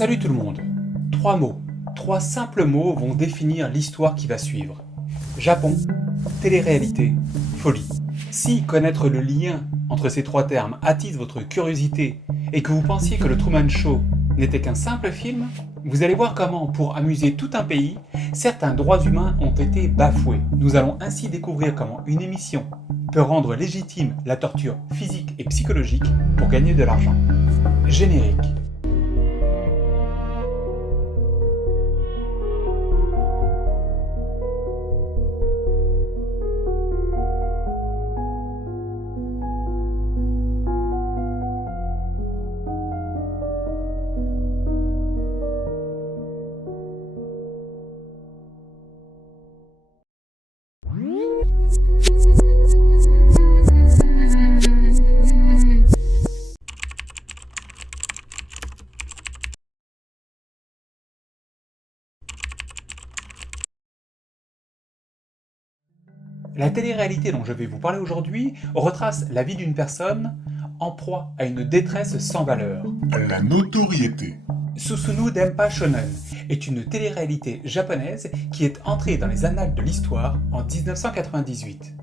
Salut tout le monde. 3 mots, 3 simples mots vont définir l'histoire qui va suivre. Japon, télé-réalité, folie. Si connaître le lien entre ces 3 termes attise votre curiosité et que vous pensiez que le Truman Show n'était qu'un simple film, vous allez voir comment, pour amuser tout un pays, certains droits humains ont été bafoués. Nous allons ainsi découvrir comment une émission peut rendre légitime la torture physique et psychologique pour gagner de l'argent. Générique. La télé-réalité dont je vais vous parler aujourd'hui retrace la vie d'une personne en proie à une détresse sans valeur. La notoriété. Susumu Denpa Shonen est une télé-réalité japonaise qui est entrée dans les annales de l'histoire en 1998.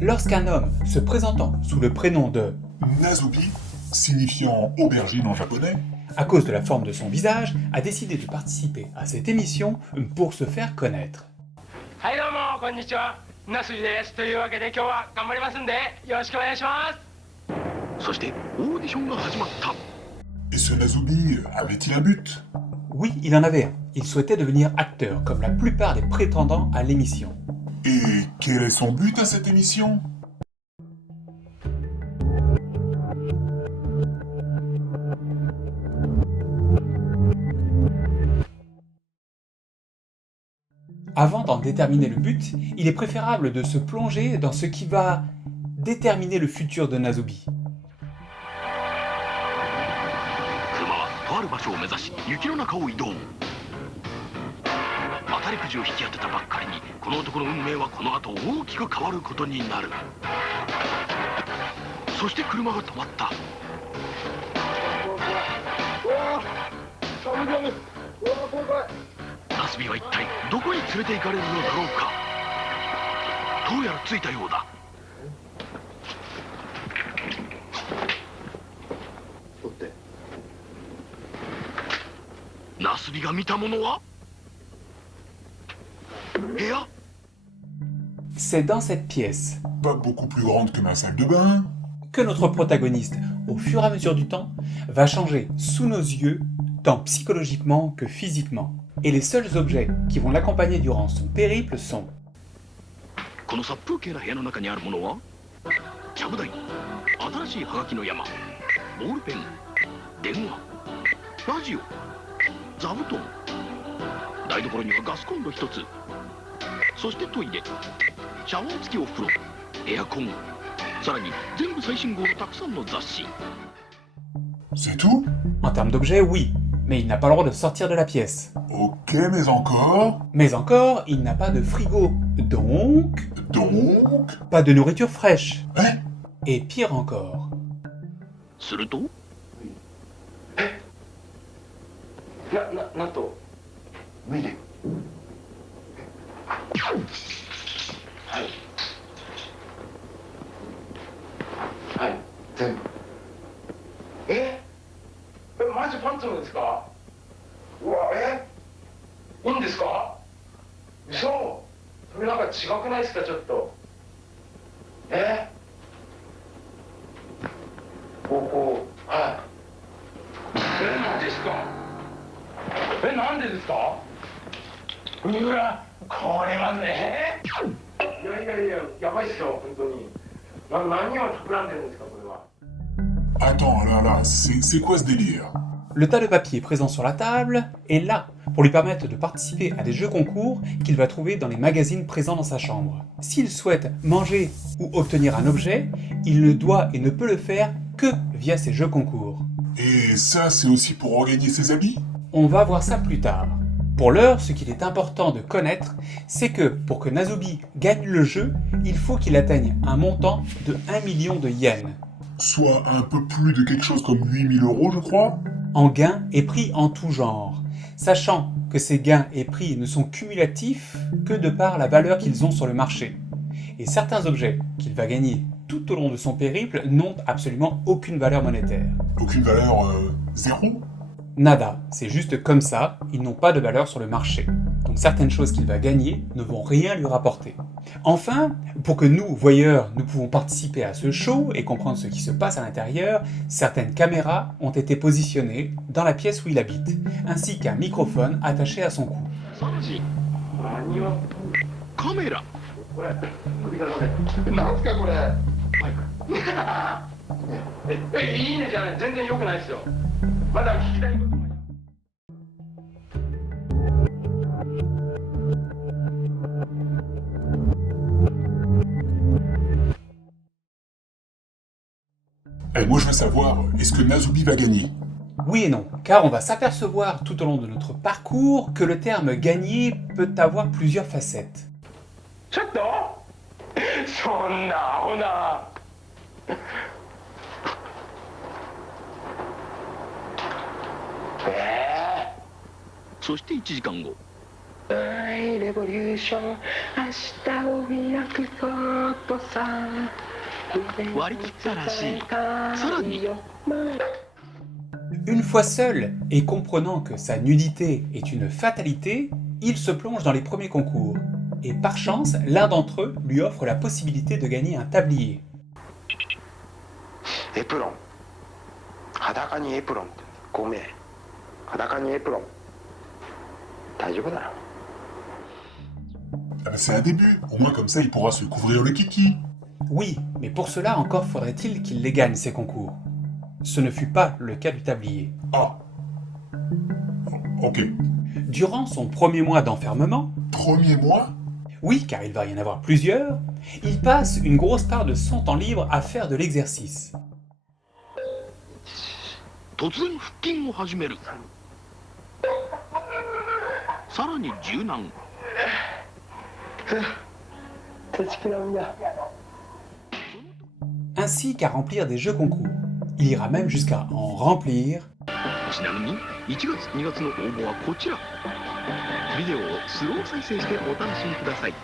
Lorsqu'un homme se présentant sous le prénom de Nazubi, signifiant aubergine en japonais, à cause de la forme de son visage, a décidé de participer à cette émission pour se faire connaître. はいどうもこんにちはナスビですというわけで今日は頑張りますんでよろしくお願いしますそしてオーディションが始まった et ce Nazubi avait-il un but? Oui, il en avait un. Il souhaitait devenir acteur, comme la plupart des prétendants à l'émission. Et quel est son but à cette émission? Avant d'en déterminer le but, il est préférable de se plonger dans ce qui va déterminer le futur de Nazubi. 車はとある場所を目指し雪の中を移動当たりくじを引き当てたばっかりにこの男の運命はこの後大きく変わることになるそして車が止まったナスビは一体どこに連れて行かれるのだろうかどうやら着いたようだナスビが見たものは部屋 C'est dans cette pièce Pas beaucoup plus grande que ma salle de bain. que notre protagoniste, au fur et à mesure du temps, va changer sous nos yeux, tant psychologiquement que physiquement. Et les seuls objets qui vont l'accompagner durant son périple sont この殺風景な部屋の中にあるものはちゃぶ台新しいハガキの山ボールペン電話ラジオ座布団台所にはガスコンロ一つそしてトイレシャワー付きお風呂エアコンさらに全部最新号のたくさんの雑誌 C'est tout? En termes d'objets, oui, mais il n'a pas le droit de sortir de la pièce. Ok, mais encore? Mais encore, il n'a pas de frigo, donc Donc? pas de nourriture fraîche. Hein? Et pire encore, するとなんとOui. はいはい全部。マジパンツもですかうわいいんですか嘘それなんか違くないですかちょっとこうはいなんですかなんでですかうわこれはねいややばいっすよ本当に何を企んでるんですかこれは Attends, là, c'est quoi ce délire? le tas de papier présent sur la table est là pour lui permettre de participer à des jeux concours qu'il va trouver dans les magazines présents dans sa chambre. S'il souhaite manger ou obtenir un objet, il ne doit et ne peut le faire que via ces jeux concours. Et ça, c'est aussi pour regagner ses habits? On va voir ça plus tard. Pour l'heure, ce qu'il est important de connaître, c'est que pour que Nazubi gagne le jeu, il faut qu'il atteigne un montant de 1 million de yens. Soit un peu plus de quelque chose comme 8000 euros, je crois. En gains et prix en tout genre, sachant que ces gains et prix ne sont cumulatifs que de par la valeur qu'ils ont sur le marché. Et certains objets qu'il va gagner tout au long de son périple n'ont absolument aucune valeur monétaire. Aucune valeur zéro. Nada, c'est juste comme ça, ils n'ont pas de valeur sur le marché. Donc certaines choses qu'il va gagner ne vont rien lui rapporter. Enfin, pour que nous, voyeurs, nous pouvons participer à ce show et comprendre ce qui se passe à l'intérieur, certaines caméras ont été positionnées dans la pièce où il habite, ainsi qu'un microphone attaché à son cou. サラジカメラこれなんすかこれいいねじゃない全然良くないですよまだ聞きたいことも Et moi je veux savoir, est-ce que Nazubi va gagner? Oui et non, car on va s'apercevoir tout au long de notre parcours que le terme gagner peut avoir plusieurs facettes. ちょっとそんなアホなそして1時間後はいレボリューション明日を開くことさ割り切ったらしいさらに Une fois seul, et comprenant que sa nudité est une fatalité, il se plonge dans les premiers concours. Et par chance, l'un d'entre eux lui offre la possibilité de gagner un tablier. エプロン裸にエプロンってごめん裸にエプロン大丈夫だよ Ah ben c'est un début, au moins comme ça il pourra se couvrir le kiki. Oui, mais pour cela encore faudrait-il qu'il les gagne ces concours. Ce ne fut pas le cas du tablier. Ah. Oh, ok. Durant son premier mois d'enfermement, Premier mois? oui, car il va y en avoir plusieurs, il passe une grosse part de son temps libre à faire de l'exercice. 突然腹筋を始めるさらに柔軟 手つきのみだ Ainsi qu'à remplir des jeux concours. Il ira même jusqu'à en remplir, ちなみに1月2月の応募はこちらビデオをスロー再生してお楽しみください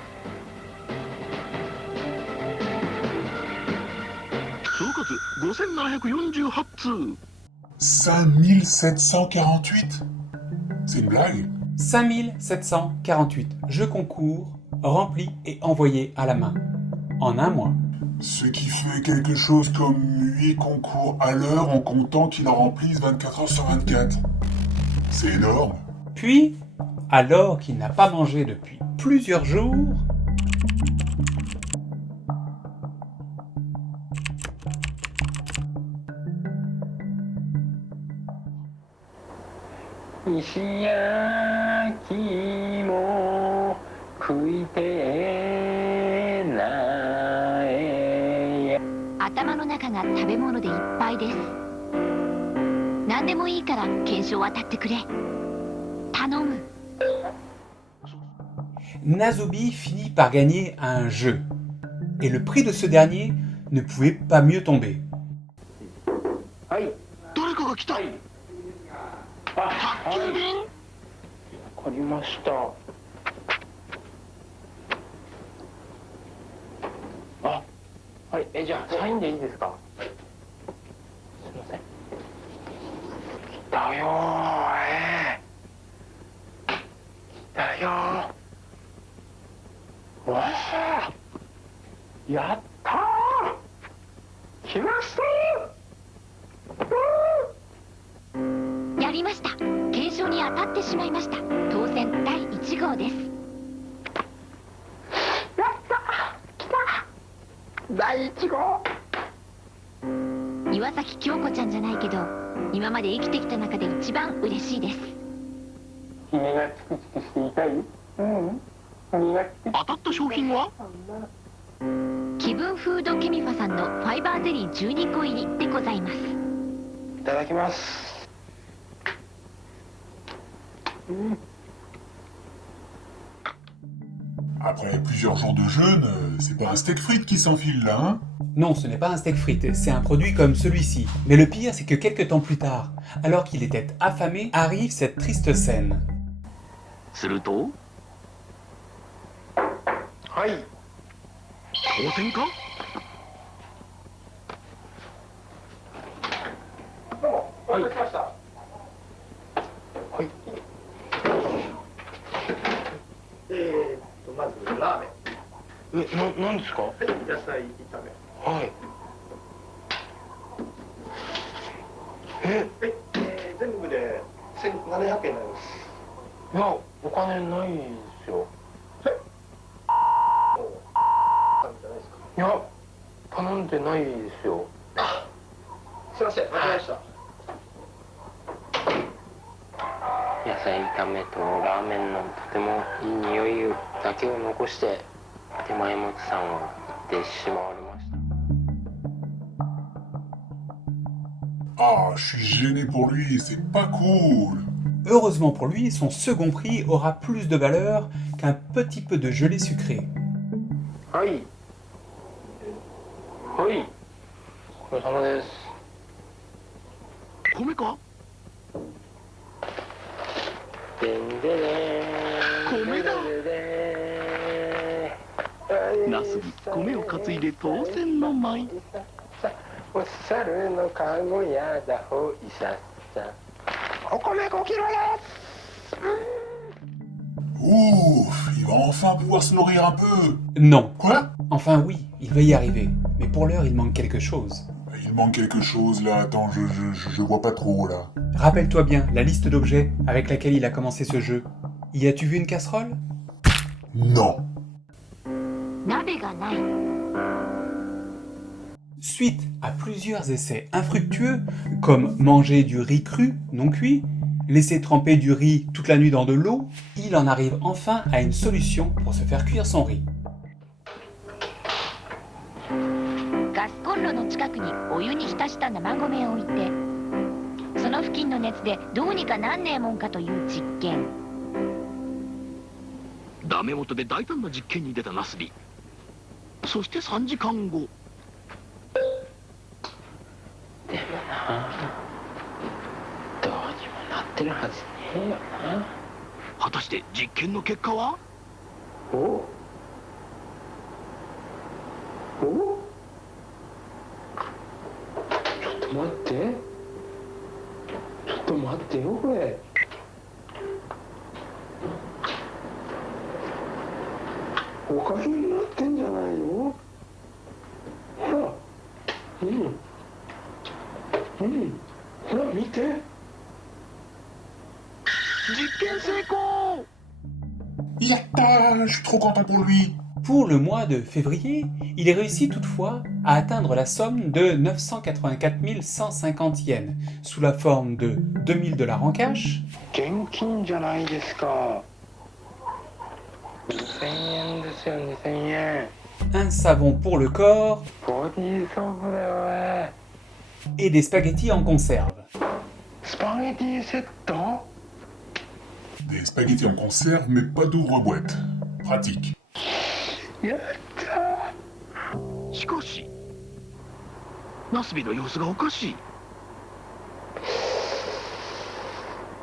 その数5748通 5748? C'est une blague? 5748 jeux concours remplis et envoyés à la main. En un mois. Ce qui fait quelque chose comme 8 concours à l'heure en comptant qu'ils en remplissent 24 heures sur 24. C'est énorme. Puis, alors qu'il n'a pas mangé depuis plusieurs jours,石焼きも食いてえない頭の中が食べ物でいっぱいです。何でもいいから懸賞当たってくれ。頼む。 Nazubi finit par gagner un jeu. Et le prix de ce dernier ne pouvait pas mieux tomber. はい誰かが来たあ宅急便わかりましたあはいじゃあサインでいいですかすいません来たよ来たよわあやったー来ましたやりました。懸賞に当たってしまいました。当選第1号です。やった来た第1号岩崎京子ちゃんじゃないけど、今まで生きてきた中で一番嬉しいです。君がチクチクしていたい君がチク当たった商品は気分フードケミファさんのファイバーゼリー12個入りでございます。いただきます Après plusieurs jours de jeûne, c'est pas un steak frites qui s'enfile là, hein? Non, ce n'est pas un steak frites, c'est un produit comme celui-ci. Mais le pire, c'est que quelques temps plus tard, alors qu'il était affamé, arrive cette triste scène. するとはい。当選か？どうも、お待たせしました。はい。まずラーメン。なんですか？野菜炒め。はい。全部で1700円になります。いや、お金ないですよ。いや、頼んでないですよ。すいません、間違えました。野菜炒めとラーメンのとてもいい匂いだけを残して手前持ちさんは行ってしまわれました。 Ah, je suis gêné pour lui, c'est pas cool. Heureusement pour lui, son second prix aura plus de valeur qu'un petit peu de gelée sucrée. はい。はい。お疲れ様です。米か？でんでねー米だ。ーナスビ、米を担いで当選の舞。お猿のかごやだほいささんお米5キロです。 Ouf, il va enfin pouvoir se nourrir un peu. Non. Quoi? Enfin oui, il va y arriver. Mais pour l'heure, il manque quelque chose. Il manque quelque chose là, attends, je vois pas trop là. Rappelle-toi bien la liste d'objets avec laquelle il a commencé ce jeu. Y as-tu vu une casserole? Non. 鍋がない。 Suite à plusieurs essais infructueux, comme manger du riz cru, non cuit, laisser tremper du riz toute la nuit dans de l'eau, il en arrive enfin à une solution pour se faire cuire son riz. ガスコンロの近くにお湯に浸した生米を置いて、その付近の熱でどうにかなんねえもんかという実験。ダメ元で大胆な実験に出たナスビ。そして3時間後。でもなどうにもなってるはずねえよな。果たして実験の結果は？おおちょっと待ってちょっと待ってよこれ。おかしになってんじゃないよ。ほらほら見て。実験成功。 Yatta, je suis trop content pour lui. Pour le mois de février, il réussit toutefois à atteindre la somme de 984 150 yens, sous la forme de 2000 $ en cash, 現金じゃないですか。 2000円ですよ2000円。 un savon pour le corps ボディーソープだよおい。 et des spaghettis en conserve. スパゲティセット？ Des spaghettis en conserve, mais pas d'ouvre-boîte. Pratique. やったしかしナスビの様子がおかしい。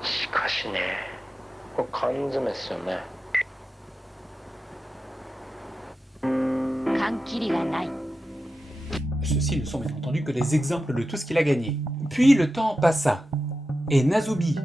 しかしねこれ缶詰っすよね。 缶切りがない。 Ceux-ci ne sont bien entendu que des exemples de tout ce qu'il a gagné. Puis le temps passa, et Nazubi,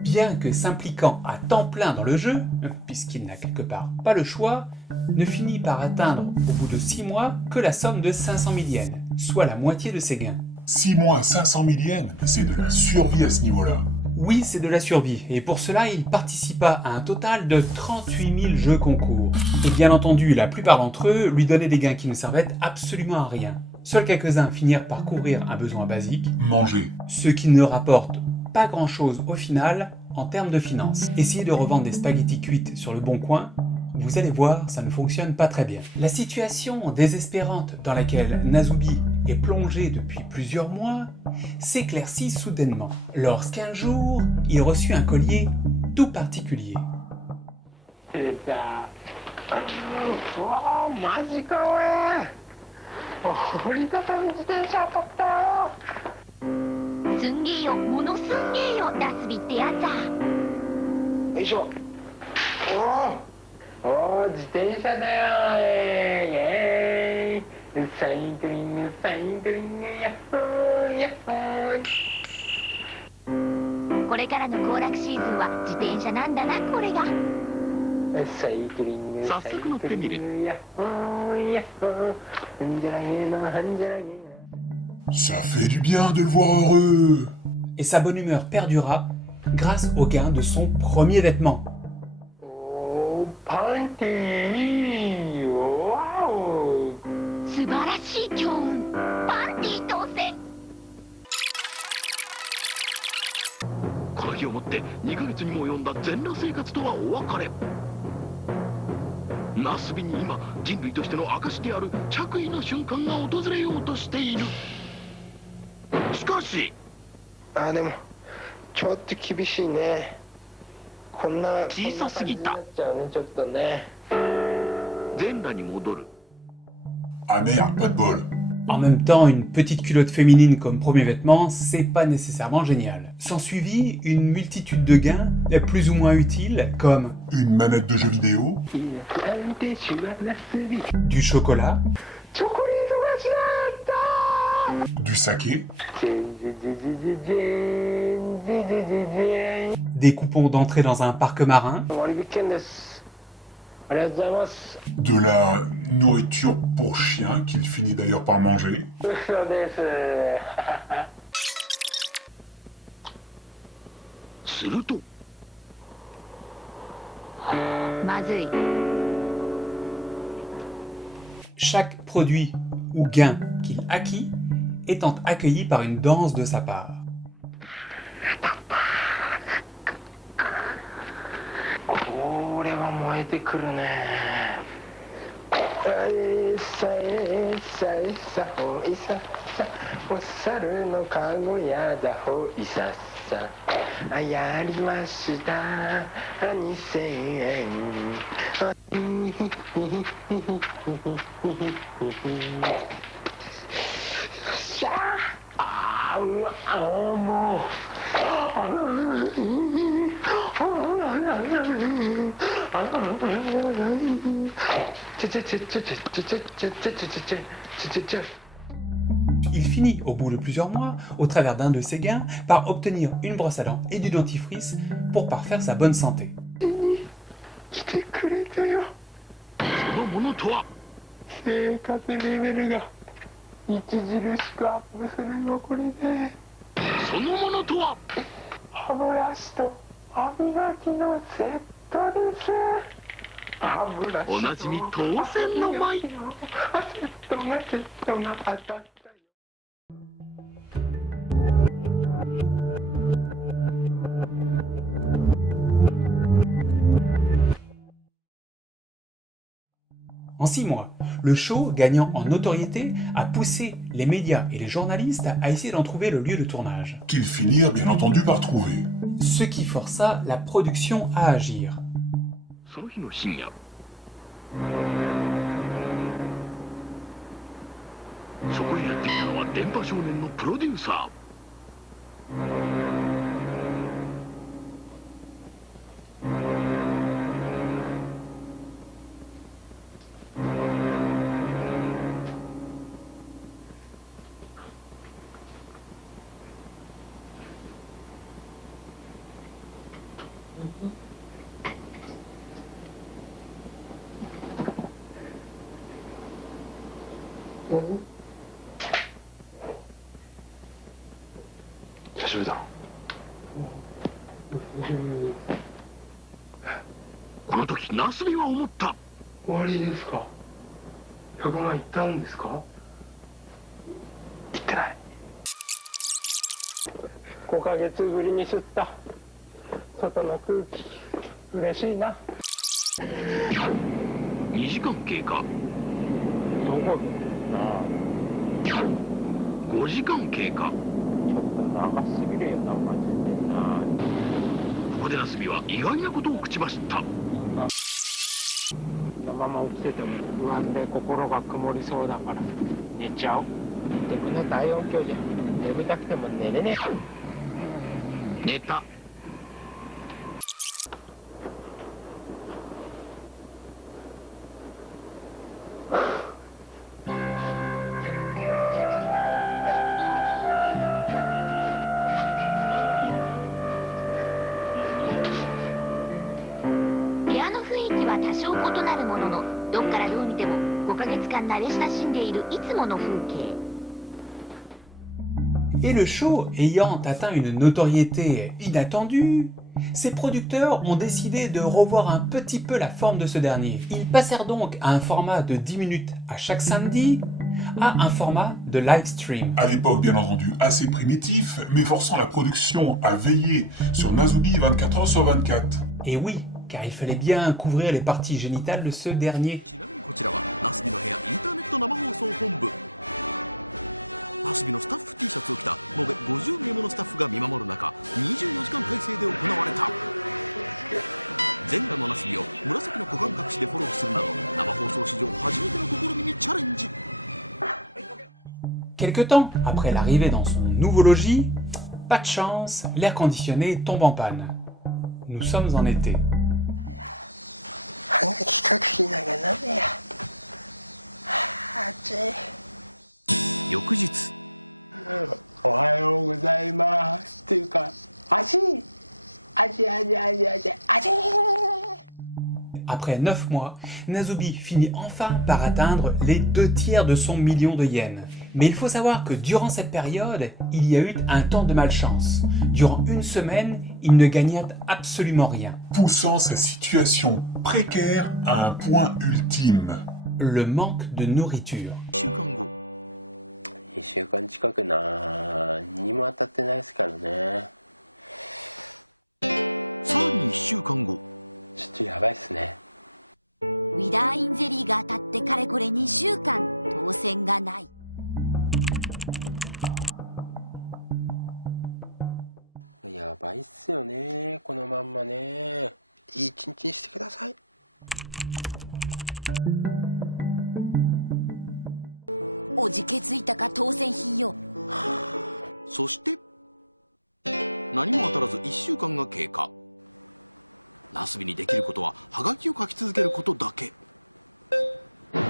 bien que s'impliquant à temps plein dans le jeu, puisqu'il n'a quelque part pas le choix, ne finit par atteindre, au bout de 6 mois, que la somme de 500 000 yens, soit la moitié de ses gains. 6 mois à 500 000 yens, c'est de la survie à ce niveau-là. Oui, c'est de la survie, et pour cela, il participa à un total de 38 000 jeux concours. Et bien entendu, la plupart d'entre eux lui donnaient des gains qui ne servaient absolument à rien. Seuls quelques-uns finirent par couvrir un besoin basique, Manger. ce qui ne rapporte pas grand-chose au final en termes de finances. Essayez de revendre des spaghettis cuites sur le bon coin, vous allez voir, ça ne fonctionne pas très bien. La situation désespérante dans laquelle Nazubi est plongé depuis plusieurs mois s'éclaircit soudainement, lorsqu'un jour, il reçut un collier tout particulier. 出た。うわマジかおい。折りたたみ自転車買ったよ。すんげえよ、ものすんげえよ、ダスビってやつだ。よいしょ。おー、自転車だよ。イエーイ。サイクリング、サイクリング、ヤッホー、ヤッホー。これからの行楽シーズンは自転車なんだな、これが。サイクリング、早速乗ってみる。ヤッホー、ヤッホー。んじゃらげーの、はんじゃらげーの。Ça fait du bien de le voir heureux. Et sa bonne humeur perdura grâce au gain de son premier vêtement. おー、パンティー。ワオ。素晴らしい強運。パンティ当選。この日をもって2ヶ月にも及んだ全裸生活とはお別れ。ナスビに今人類としての証である着衣の瞬間が訪れようとしている。しかしでもちょっと厳しいね。こんな小さすぎた。こんな感じになっちゃうね、ちょっとね。全裸に戻る。 Ah merde, pas de bol. En même temps, une petite culotte féminine comme premier vêtement, c'est pas nécessairement génial. S'ensuivit une multitude de gains, plus ou moins utiles, comme Une manette de jeu vidéo, なんてシュワナスビ。 du chocolat, チョコレートがしなった。 du saké, ジェンジェジェジェジェジェンジェジェジェジェン。 des coupons d'entrée dans un parc marin, 割引券です。ありがとうございます。 de la nourriture pour chien qu'il finit d'ailleurs par manger, 嘘です。するとまずい。 chaque produit ou gain qu'il acquit étant accueilli par une danse de sa part. これは燃えてくるね。さえさえさほいささお猿のかごやだほいささやりました2000円しゃうわもうIl finit, au bout de plusieurs mois, au travers d'un de ses gains, par obtenir une brosse à dents et du dentifrice pour parfaire sa bonne santé. 来てくれたよ。そのものとは。生活レベルが著しくアップするよこれで。そのものとは。歯ブラシと歯磨きのセットです。歯ブラシとおなじみ当選の舞。セットが当たったよ。En 6 mois, le show, gagnant en notoriété, a poussé les médias et les journalistes à essayer d'en trouver le lieu de tournage. qu'ils finirent bien entendu par trouver. Ce qui força la production à agir. その日の深夜、そこへやってきたのは電波少年のプロデューサ久しぶりだ。この時ナスビは思った。終わりですか。100万いったんですか。いってない。5ヶ月ぶりに吸った外の空気嬉しいな。2時間経過。どこなあ。 5時間経過。ちょっと長すぎるよなマジでな。ここでナスビは意外なことを口走った。なまま起きてても不安で心が曇りそうだから寝ちゃう。でこの大音響じゃ眠たくても寝れねえ。寝た。部屋の雰囲気は多少異なるものの、どっからどう見ても5ヶ月間慣れ親しんでいるいつもの風景。Et le show ayant atteint une notoriété inattendue, ses producteurs ont décidé de revoir un petit peu la forme de ce dernier. Ils passèrent donc à un format de 10 minutes à chaque samedi à un format de live stream. À l'époque, bien entendu, assez primitif, mais forçant la production à veiller sur Nasubi 24 heures sur 24. Et oui, car il fallait bien couvrir les parties génitales de ce dernier. ちなみにこちらはナスビの部屋インターネット生放送本部。ナスビのスタッフ T シャツを着た延べ50名ものスタッフが見守る中、24時間体制で行われた。全裸のナスビを紫の股間隠しでフォローするなど、生放送史上初めての試みにチャレンジ。Quelque temps après l'arrivée dans son nouveau logis, pas de chance, l'air conditionné tombe en panne. Nous sommes en été. 歯茎隠しながらなんだよ。暑い。翌日、おはようございますっていうか、足足。Après 9 mois, Nasubi finit enfin par atteindre les 2 tiers de son million de yens. Mais il faut savoir que durant cette période, il y a eu un temps de malchance. Durant une semaine, il ne gagna absolument rien. Poussant sa situation précaire à un point ultime. Le manque de nourriture. 1週間後、 1週間近く何にも当たってないですからね。さらに1週間後、ちょっとやばいっすね。ウィダーインゼリーが当たってかれこれ2週間当選がない。やばいっすよね、このまんまね。いい一日にしてください。おじけづいたか当選品よ。そして何も当たらず1週間が経過。ナスビにできることはハガキを書き続けることだけ。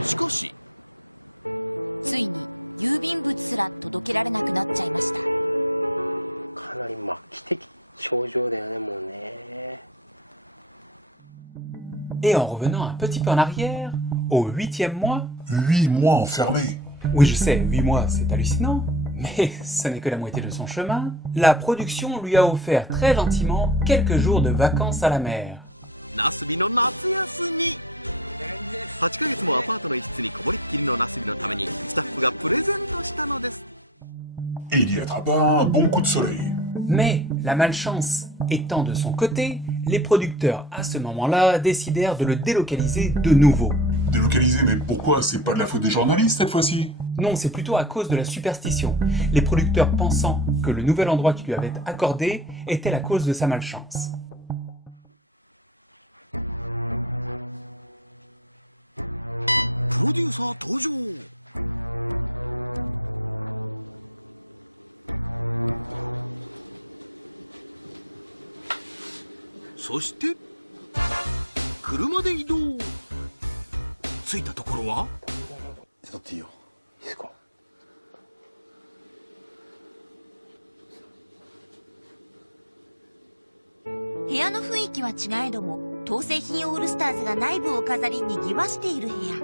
しかしついに郵便物すら届けられなくなっちゃいました。かなり末期的症状だよね、もうね。 Et en revenant un petit peu en arrière, au 8e mois... 8 mois enfermé. Oui, je sais, 8 mois, c'est hallucinant, mais ce n'est que la moitié de son chemin. La production lui a offert très gentiment quelques jours de vacances à la mer. ナスビの夏休み。8ヶ月もアパートの一室にこもりっきりのナスビのためにスタッフがプレゼントしたのです。 Et il y attrapa un bon coup de soleil. Mais la malchance étant de son côté, les producteurs à ce moment-là décidèrent de le délocaliser de nouveau. Délocalisé, mais pourquoi? C'est pas de la faute des journalistes cette fois-ci? Non, c'est plutôt à cause de la superstition, les producteurs pensant que le nouvel endroit qui lui avait été accordé était la cause de sa malchance. プロデューサー登場。そして車で移動。着いたところはちょっといいよ。いいですか。部屋の雰囲気は違えども、当製品オールスターズが内部を飾りにぎわしている部屋。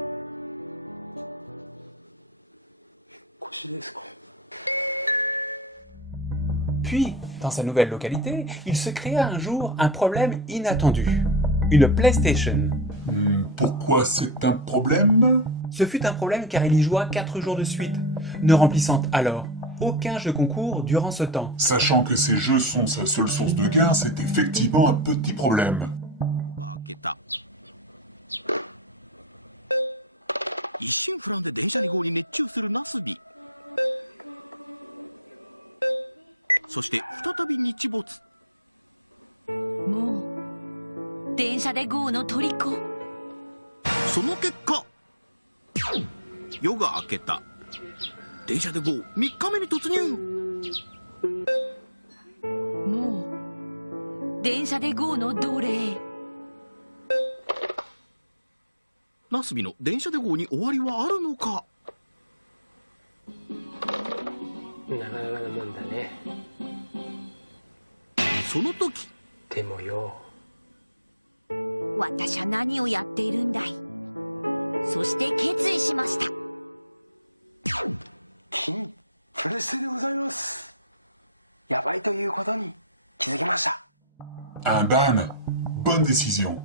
腰ですか。 Puis, dans sa nouvelle localité, il se créa un jour un problème inattendu. Une PlayStation. Pourquoi c'est un problème? Ce fut un problème car il y joua 4 jours de suite, ne remplissant alors aucun jeu concours durant ce temps. Sachant que ces jeux sont sa seule source de gain, c'est effectivement un petit problème. 夜が明けた。一心不乱で電車2号に熱中するナスビ。そして再び日没。もう電車で GO の虜。その結果夜が明けた。電車で GO3 日目に突入。もう電車で GO の奴隷。ナスビの電車で GO に終わりはあるのか。なかなかなもんだね。その時でもよ、私は何をやっているんだい。そして決意しました。金プレステでございます。やばいということに気づきました。 Un ban. Bonne décision.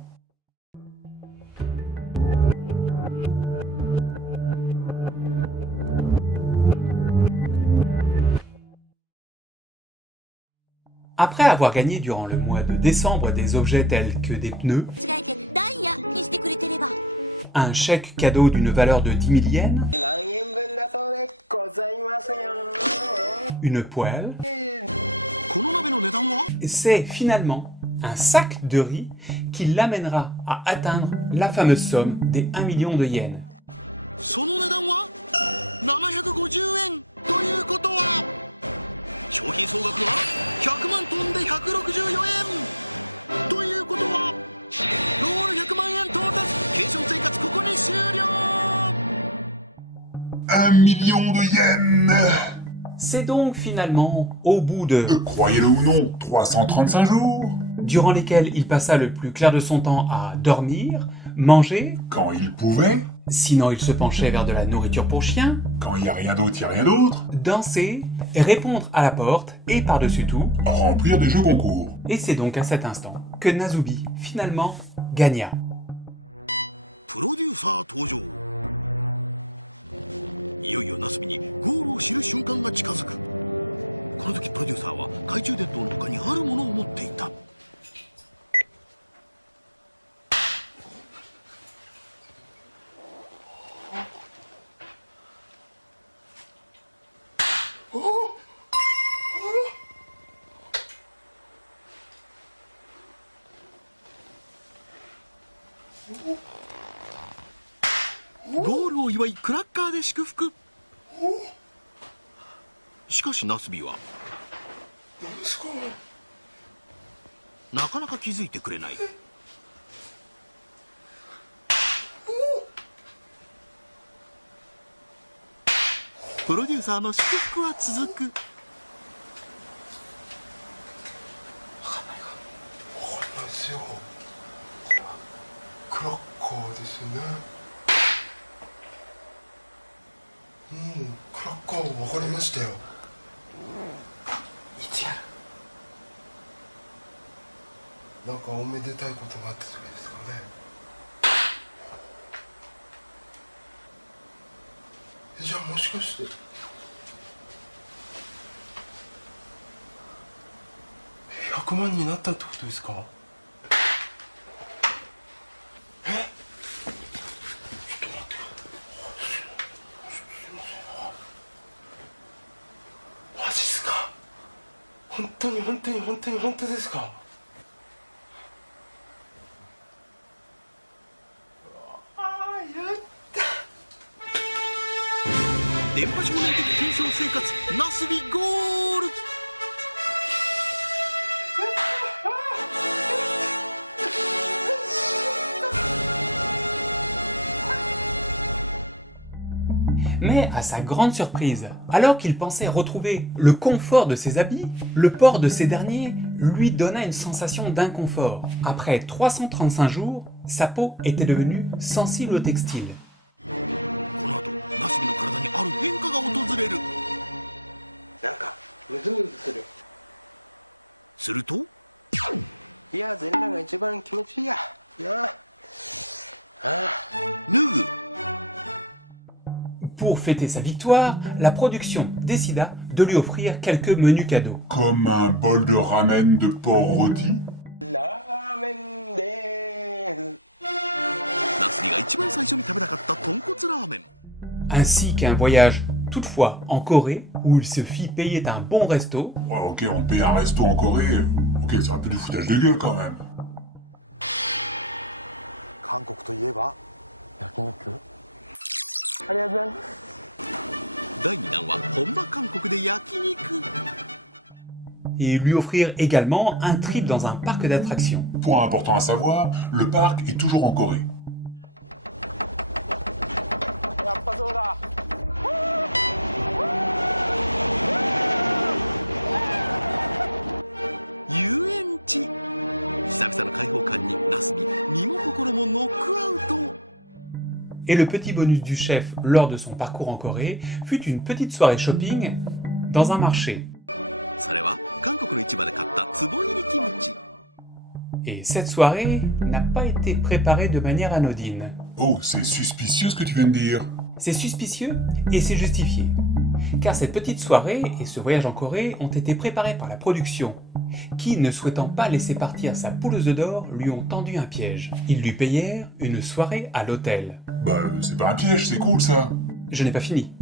Après avoir gagné durant le mois de décembre des objets tels que des pneus, 違えてダイヤにしてくれてれば。un chèque cadeau d'une valeur de 10 000 yens, 2万円分だそうでございますよ。 une poêle, この鍋の値段は？ c'est finalement un sac de riz qui l'amènera à atteindre la fameuse somme des 1 million de yens. その値段は750円ということは、商品総額は100万飛んで164円ということは、ゴール100万円到達。継承生活ここに終了。 1 million de yens. C'est donc finalement au bout de... Croyez-le ou non, 335 jours. durant lesquels il passa le plus clair de son temps à dormir, manger, Quand il pouvait, sinon il se penchait vers de la nourriture pour chien, quand il n'y a rien d'autre, il n'y a rien d'autre. danser, répondre à la porte et par-dessus tout, Remplir des jeux concours. et c'est donc à cet instant que Nazubi finalement gagna. プロデューサー登場。いよいよナスビにゴールを知る瞬間が近づく。この時プロデューサーは懐中電灯の他にあるものを持っていた。ゴールを祝いクラッカーで祝福。しかしナスビはなかなか気づいてくれない。プロデューサーの祝福は続く。わかんないですよ。これはクラッカーですね。クラッカー分かりましたよ。いつやる？なんかおめでたいことがあった時ですかね。じゃあもしかして100万になったってことですか？ちょっと待って。マジっすか？本当に本当ですか？電波少年的検証生活、ナスビゴール。Mais à sa grande surprise, alors qu'il pensait retrouver le confort de ses habits, le port de ces derniers lui donna une sensation d'inconfort. Après 335 jours, sa peau était devenue sensible au textile. この後ナスビの体にある変化が訪れる。なんかムズムズする。するといや、全裸が一番気持ちいいや。なあ。脱ぐ。Pour fêter sa victoire, la production décida de lui offrir quelques menus cadeaux. Comme un bol de ramen de porc rôti. ラーメンでナスビが一番最初に食べたかった豚骨ラーメン。 Ainsi qu'un voyage toutefois en Corée où il se fit payer un bon resto. Ouais, ok, on paye un resto en Corée. Ok, c'est un peu du foutage de gueule quand même. 韓国といえば焼肉ありがとうございます。第2弾は本場韓国で焼肉。 Et lui offrir également un trip dans un parc d'attractions. Point important à savoir, le parc est toujours en Corée. やっぱそうだ。遊園地。久々の開放感にナスビ身も心もノックアウト。 Et le petit bonus du chef lors de son parcours en Corée fut une petite soirée shopping dans un marché. それは韓国の市場で買った壺入りキムチ。 Et cette soirée n'a pas été préparée de manière anodine. Oh, c'est suspicieux ce que tu viens de dire. C'est suspicieux et c'est justifié. Car cette petite soirée et ce voyage en Corée ont été préparés par la production, qui, ne souhaitant pas laisser partir sa pouleuse d'or, lui ont tendu un piège. Ils lui payèrent une soirée à l'hôtel. Bah, c'est pas un piège, c'est cool ça. Je n'ai pas fini.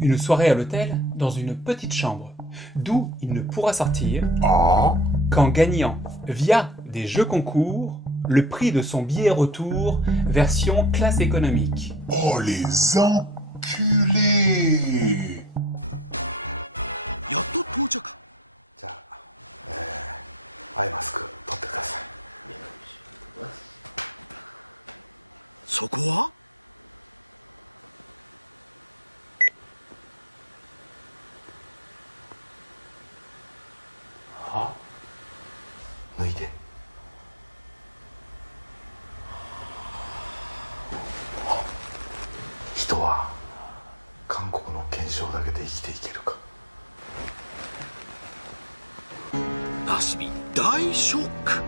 Une soirée à l'hôtel dans une petite chambre, d'où il ne pourra sortir Ah, qu'en gagnant, via des jeux concours, le prix de son billet retour version classe économique. oh les enculés. やっと到着。じゃあ、アイマスク取ってください。そこはは？脱いで。人は韓国の検証だけで生きていけるか。 ナスビ大ショック。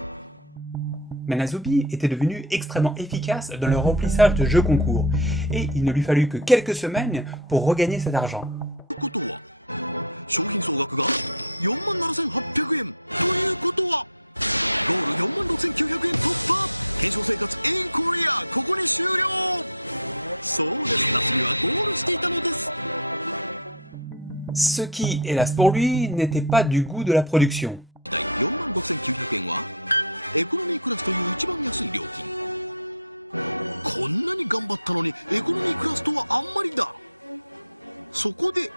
Mais Nasubi était devenu extrêmement efficace dans le remplissage de jeux concours, et il ne lui fallut que quelques semaines pour regagner cet argent. ということは商品総額が47,800円ということはゴール46,900円突破。検証生活 in Korea ここに終了。そうです、ナスビはゴールしていたのです。 Ce qui, hélas pour lui, n'était pas du goût de la production. 第46,900円はエコノミークラスという一番安い料金。こんなに頑張ったのにエコノミークラスとはあんまりだ。そこで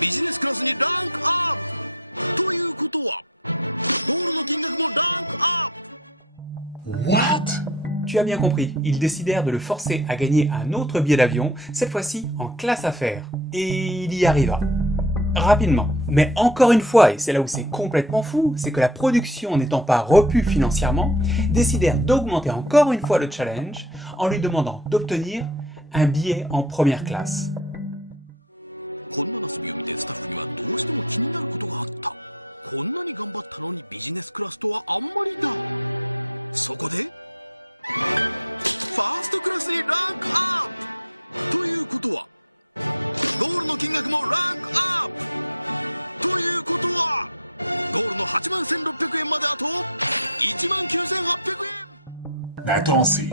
ビジネスクラスにランクアップということはゴールの金額もランクアップ。 What? Tu as bien compris, ils décidèrent de le forcer à gagner un autre billet d'avion, cette fois-ci en classe affaires. Et il y arriva. Rapidement. Mais encore une fois, et c'est là où c'est complètement fou, c'est que la production n'étant pas repue financièrement, décidèrent d'augmenter encore une fois le challenge en lui demandant d'obtenir un billet en première classe. こんなナスビを見てスタッフにはどうしても気になることがあった。こんなに頑張ったのにビジネスクラスとはあんまりだ。そこでファーストクラスにランクアップということはゴールの金額もランクアップということはゴールの81,600円まであと19,800円。 Mais attends, c'est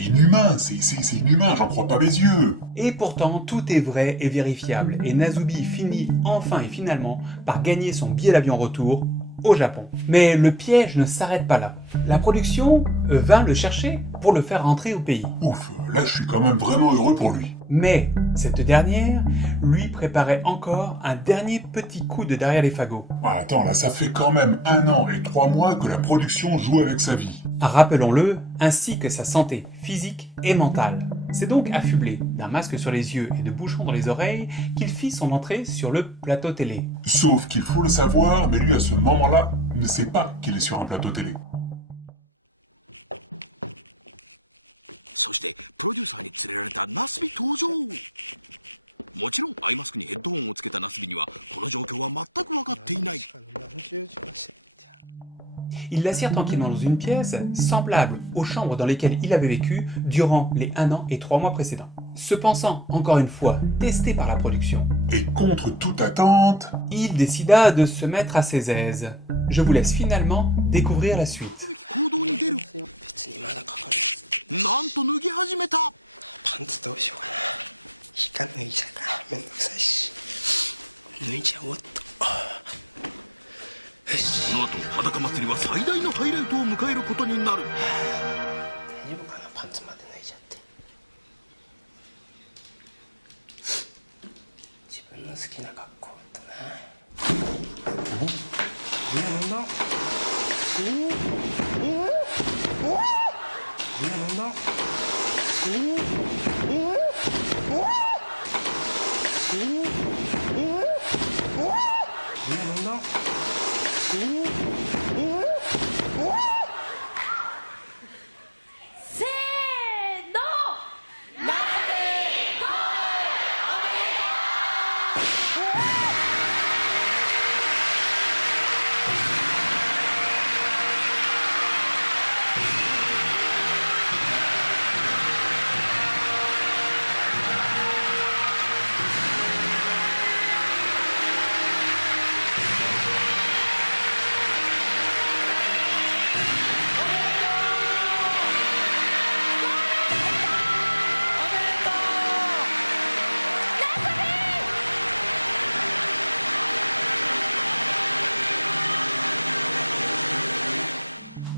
inhumain, c'est inhumain, j'en crois pas mes yeux. Et pourtant, tout est vrai et vérifiable, et Nasubi finit enfin et finalement par gagner son billet d'avion retour au Japon. Mais le piège ne s'arrête pas là. La production vint le chercher pour le faire rentrer au pays. Ouf, là je suis quand même vraiment heureux pour lui. Mais cette dernière lui préparait encore un dernier petit coup de derrière les fagots. Ouais, attends, là ça fait quand même 1 an et 3 mois que la production joue avec sa vie. Rappelons-le, ainsi que sa santé physique et mentale. C'est donc affublé d'un masque sur les yeux et de bouchons dans les oreilles qu'il fit son entrée sur le plateau télé. Sauf qu'il faut le savoir, mais lui à ce moment-là ne sait pas qu'il est sur un plateau télé. そしてプロデューサーに連れられたナスビ登場。もちろんアイマスクにヘッドホンをつけたナスビにはこの状況は全く分かっていない。 Ils l'assirent tranquillement dans une pièce semblable aux chambres dans lesquelles il avait vécu durant les 1 an et 3 mois précédents. Se pensant, encore une fois, testé par la production, Et contre toute attente, il décida de se mettre à ses aises. Je vous laisse finalement découvrir la suite. 行動に出る。別にまだかかる。なんと脱ぎ始めた。パンツどうしようかな。引か脱いじゃからめんどくさいし。脱いじゃおうっと。よし。この後裸祭りは最大のハイライトを迎えることになる。大丈夫かなパンツまで。きな格好だったな。なんだなんだせーの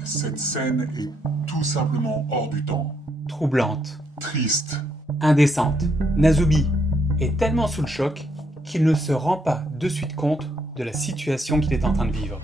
Cette scène est tout simplement hors du temps. Troublante, Triste. indécente. Nazubi est tellement sous le choc qu'il ne se rend pas de suite compte de la situation qu'il est en train de vivre.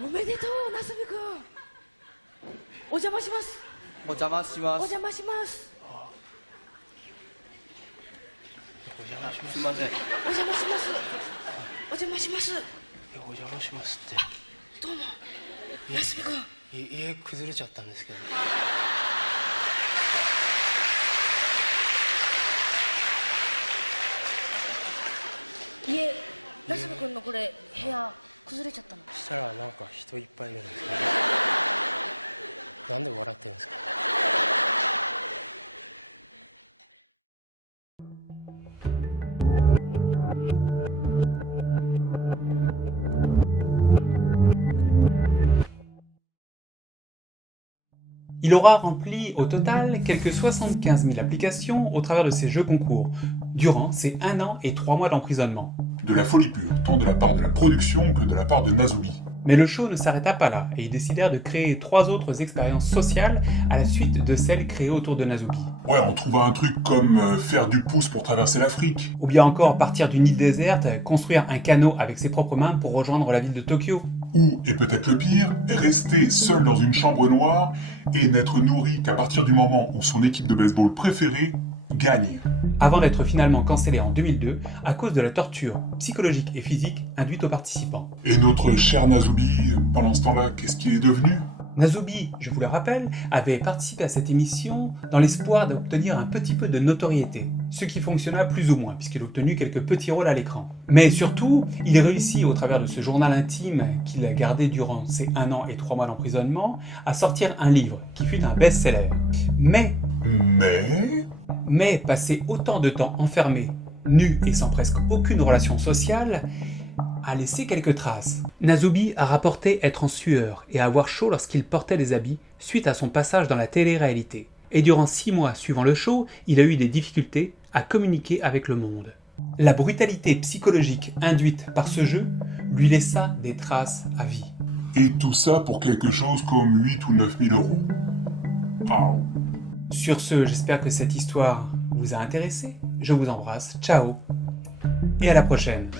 おめでとう、なすびくん。お邪魔します。お邪魔します。お邪魔します。すいません。お邪魔します。お邪魔します。お邪魔しますって。どうも、なすびくん。家崩れちゃったんですけど。家、なすびくんのこれ部屋崩れちゃったの。したらなんか人いっぱいいるんですけど。なんで笑ってるんですか。Il aura rempli au total quelques 75 000 applications au travers de ces jeux concours, durant ces 1 an et 3 mois d'emprisonnement. De la folie pure, tant de la part de la production que de la part de Nazubi. Mais le show ne s'arrêta pas là, et ils décidèrent de créer 3 autres expériences sociales à la suite de celles créées autour de Nazubi. Ouais, on trouva un truc comme faire du pouce pour traverser l'Afrique. Ou bien encore partir d'une île déserte, construire un canot avec ses propres mains pour rejoindre la ville de Tokyo. Ou, et peut-être le pire, rester seul dans une chambre noire et n'être nourri qu'à partir du moment où son équipe de baseball préférée gagne. Avant d'être finalement cancellé en 2002 à cause de la torture psychologique et physique induite aux participants. Et notre cher Nazubi, pendant ce temps-là, qu'est-ce qu'il est devenu ? Nazubi, je vous le rappelle, avait participé à cette émission dans l'espoir d'obtenir un petit peu de notoriété, ce qui fonctionna plus ou moins, puisqu'il a obtenu quelques petits rôles à l'écran. Mais surtout, il réussit, au travers de ce journal intime qu'il a gardé durant ses 1 an et 3 mois d'emprisonnement, à sortir un livre qui fut un best-seller. Mais, passer autant de temps enfermé, nu et sans presque aucune relation sociale, a laissé quelques traces. Nazubi a rapporté être en sueur et avoir chaud lorsqu'il portait des habits suite à son passage dans la télé-réalité. Et durant 6 mois suivant le show, il a eu des difficultés à communiquer avec le monde. La brutalité psychologique induite par ce jeu lui laissa des traces à vie. Et tout ça pour quelque chose comme 8 ou 9 000 euros. Waouh. Sur ce, j'espère que cette histoire vous a intéressé. Je vous embrasse, ciao et à la prochaine.